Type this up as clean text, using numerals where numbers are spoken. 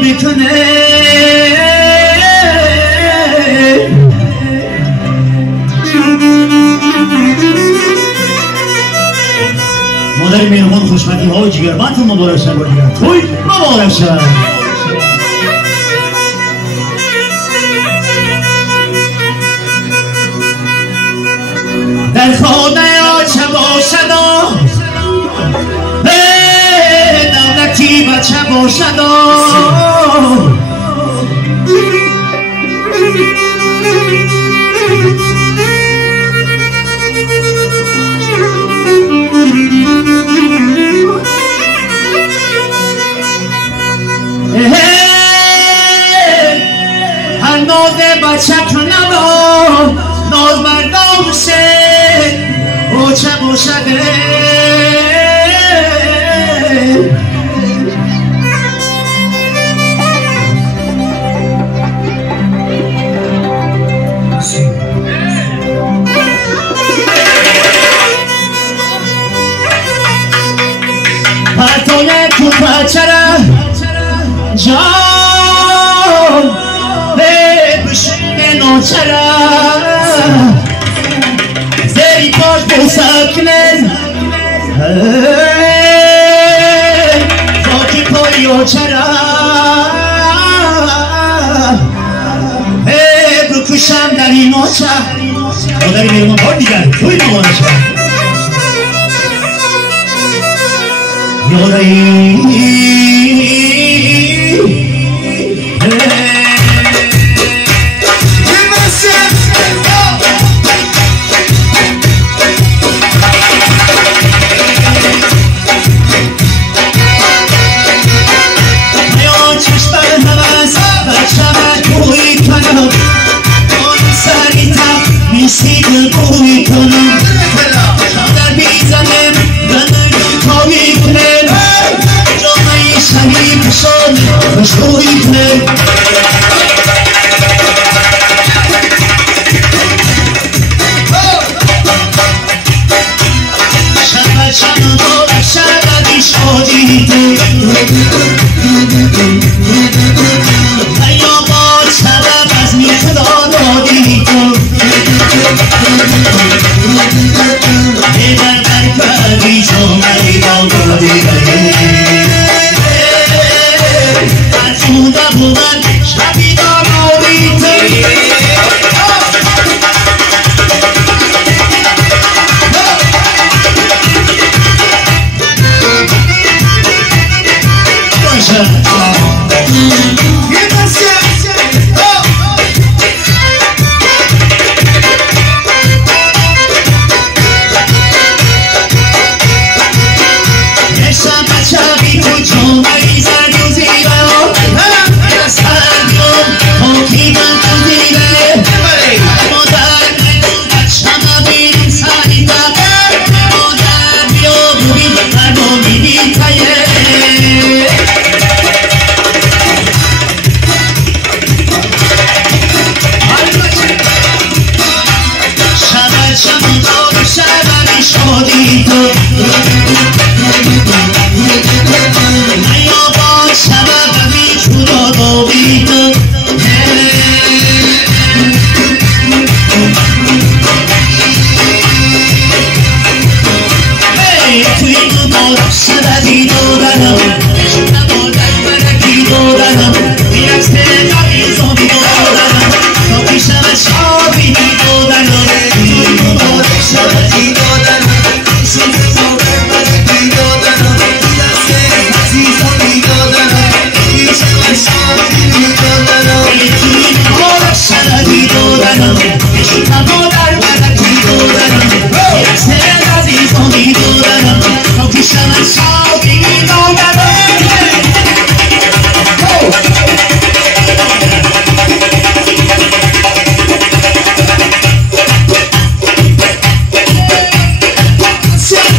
میکنه مادر مهربان خوشبختی های جگربندتون مبارک شد توی مبارک شد در خانه ها چه باشد دولتی بچه باشد هر ناز بچه کنم ناز مردم شه او چه باشده پرتای تو پچره جان بشون ناچره زی پاش بسکنن خاکی پایی چرا بکشم در این آچه مادری میرمان بار دیگر توی نمانه شد یادایی Shall